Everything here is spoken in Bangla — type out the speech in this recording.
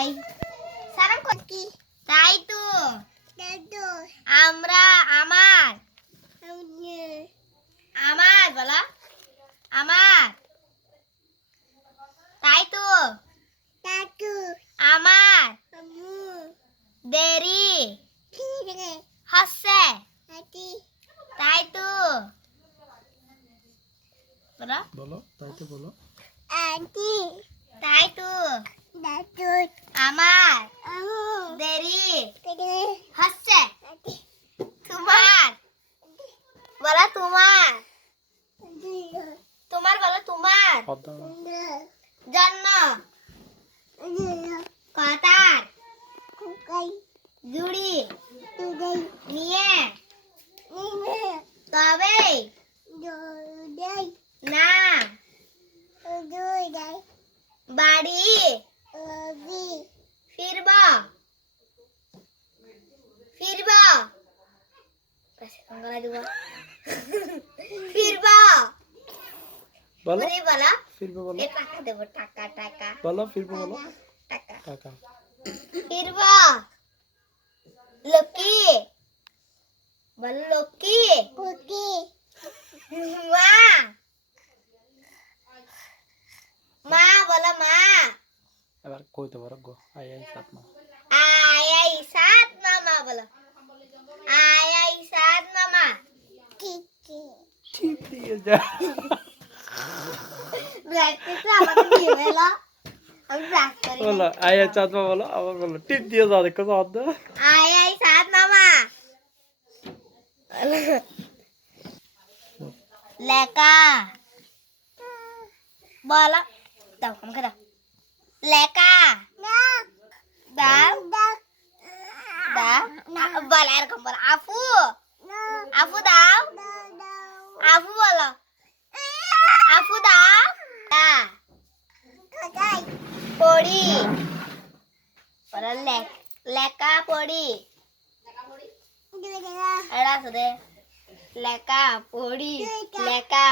এই সালাম কি তাই তো আমরা আমার আমার বলা আমার তাই তো আমার দেরি হচ্ছে তাই তো বলো বলো তাই তো বলো তাই তো আমার দেরি হচ্ছে তোমার বলো তোমার তোমার বলো তোমার জন্য কাতার জুড়ি নিয়ে তবে না বাড়ি ফিরবা ফিরবা ফিরবা বলো বলা ফিরবো বলো টাকা দেবো টাকা টাকা বলো ফিরবো বলো টাকা টাকা ফিরবা লক্ষ্মী বল লক্ষ্মী মা মা বলো মা এবার কইতে পারো গো আই আই সাত মা আই সাত মামা বলো আই সাত মামা ঠিক দিয়ে যা প্র্যাকটিস আমাকে দিয়ে এলো আমি প্র্যাকটিস করি বলো আই আই সাত মা বলো আবার বলো টিপ দিয়ে যা দেখো শব্দ আই সাত মামা লেকা বলো দাও আমাকে দাও লেকা দাও দাও বলো এরকম বলো আফু আফু দাও আফু বলো আফু দাও পড়ি বলো লেকা পড়ি এরা দে লেকা পড়ি লেকা